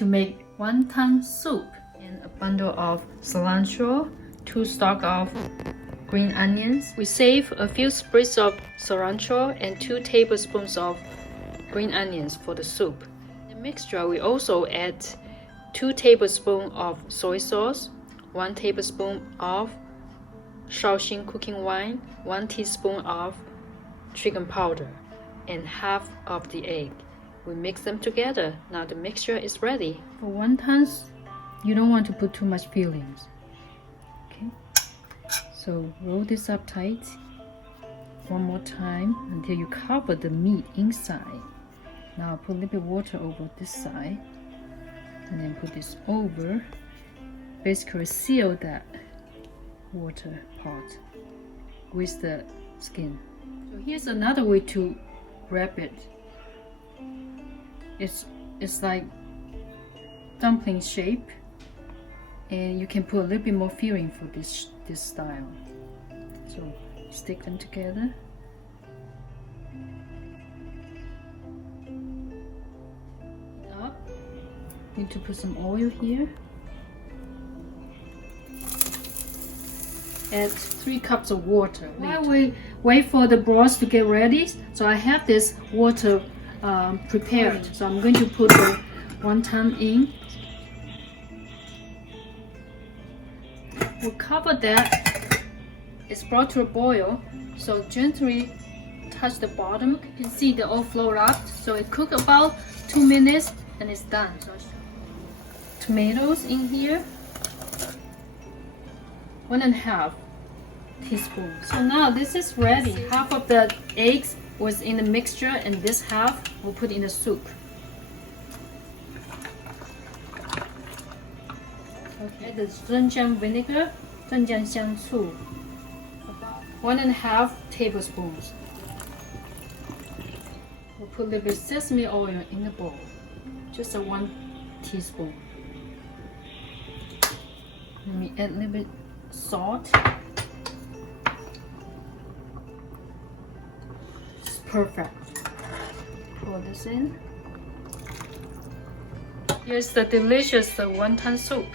to make wonton soup and a bundle of cilantro, 2 stalks of green onions. We save a few sprigs of cilantro and 2 tablespoons of green onions for the soup. In the mixture, we also add 2 tablespoons of soy sauce, 1 tablespoon of Shaoxing cooking wine, 1 teaspoon of chicken powder, and half of the egg. We mix them together. Now the mixture is ready. For wontons, you don't want to put too much fillings. Okay, so roll this up tight one more time until you cover the meat inside. Now put a little bit of water over this side and then put this over. Basically seal that water part with the skin. So here's another way to wrap it. It's like dumpling shape, and you can put a little bit more filling for this style. So stick them together. Up. Need to put some oil here. Add 3 cups of water. While we wait for the broth to get ready, so I have this water prepared. So I'm going to put the wonton in. We'll cover that. It's brought to a boil, so gently touch the bottom. You can see the oil flow up. So it cooked about 2 minutes and it's done. So tomatoes in here. 1.5 teaspoons. So now this is ready. Half of the eggs was in the mixture and this half we'll put in the soup. Okay. Add the zhenjiang vinegar, 镇江香醋, 1.5 tablespoons. We'll put a little bit of sesame oil in the bowl, just 1 teaspoon. Let me add a little bit salt. It's perfect. Pour this in. Here's the delicious wonton soup.